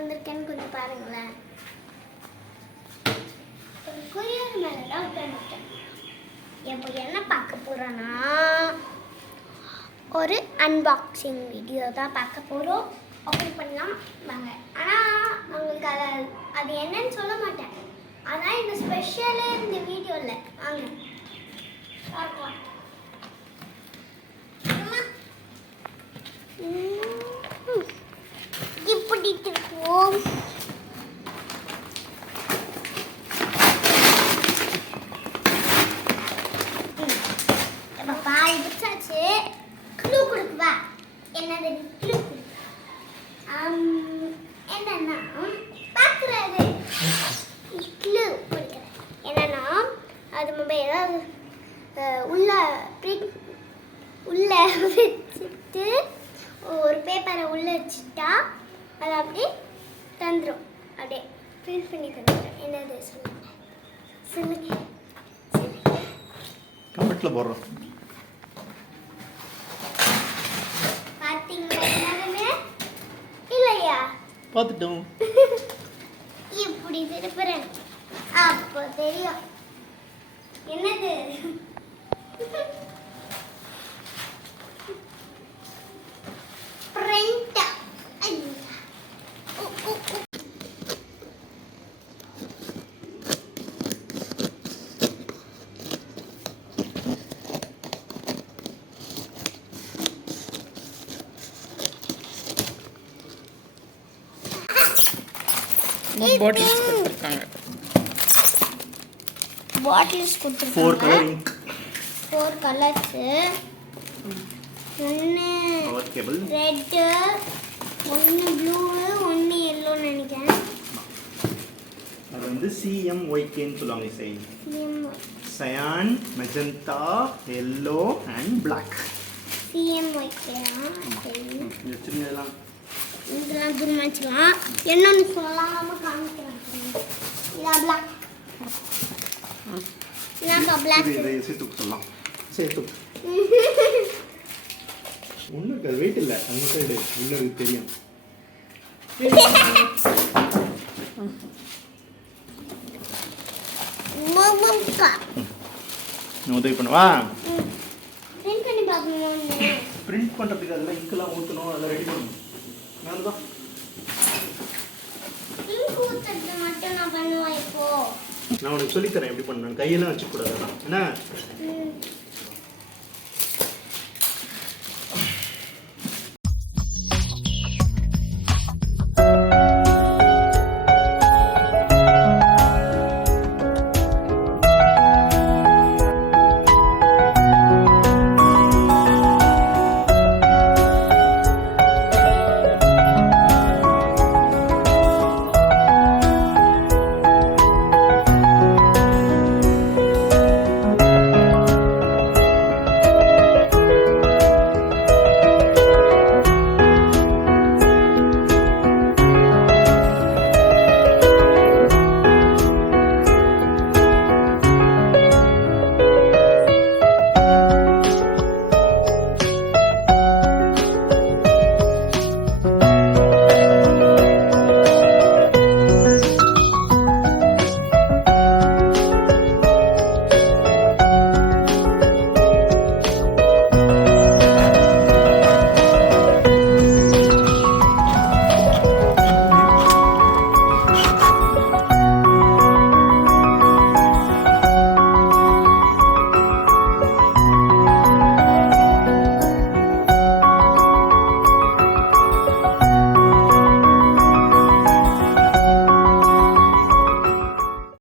வந்திருக்கேன்னு கொஞ்சம் பாருங்களேன். ஒரு கொரியர் மேலே தான் உட்காந்துட்டேன். இப்போ என்ன பார்க்க போகிறோன்னா ஒரு அன்பாக்சிங் வீடியோ தான் பார்க்க போகிறோம். ஓப்பன் பண்ணலாம் வாங்க. ஆனால் உங்களுக்கு அது என்னன்னு சொல்ல மாட்டேன். ஆனால் இந்த ஸ்பெஷலே இந்த வீடியோவில் வாங்க பார்க்கலாம். இப்படி இருக்கும். பால் பிடிச்சாச்சு. க்ளூ கொடுக்குவா. என்னது க்ளூ என்னன்னா பார்க்குறது க்ளூ கொடுக்குறேன். என்னன்னா அது மொபைல் உள்ள வச்சுட்டு ஒரு பேப்பரை உள்ளே வச்சுட்டா அதை அப்படியே தந்துடும். அப்படியே பிரிண்ட் பண்ணி தந்துடும். என்னது சொல்லுங்க கமெண்ட்ல போடுறோம். பாத்தீங்களா என்னதுன்னு? இல்லையா? பார்த்துட்டோம். இப்படி திருப்புறேன் அப்போ தெரியும் என்னது. பிரிண்ட். பாட்டில்ஸ் கொடுத்துருக்காங்க. பாட்டில்ஸ் கொடுத்துருக்காங்க. 4 கலர் இங்க். 4 கலர்ஸ். ஒன்று ரெட், ஒன்று ப்ளூ, ஒன்று எல்லோ நினைக்கிறேன். அது வந்து CMYKன்னு சொல்லுவாங்க. Cyan, magenta, yellow and black. CMYK. சின்னதெல்லாம் இதெல்லாம் தூரம் வச்சுக்கலாம். என்னன்னு சொல்லாம காமிக்கிறேன். இதான் பிளாக். இதான் பிளாக். இதை சேர்த்து சொல்லலாம். சேர்த்து ஒன்றும் இருக்காது. வெயிட் இல்லை. அந்த சைடு உள்ள இருக்கு தெரியும். உதவி பண்ணுவா. பிரிண்ட் பண்ணி பார்க்கணும். பிரிண்ட் பண்ணுறதுக்கு அதெல்லாம் இங்கெல்லாம் ஊற்றணும். அதெல்லாம் ரெடி பண்ணணும். நான் தான் இங்க் ஊற்றுறது மட்டும் நான் பண்ணுவேன். இப்போ நான் உனக்கு சொல்லித்தரேன் எப்படி பண்ணணும். கையெல்லாம் வச்சுக்கூடாது. என்ன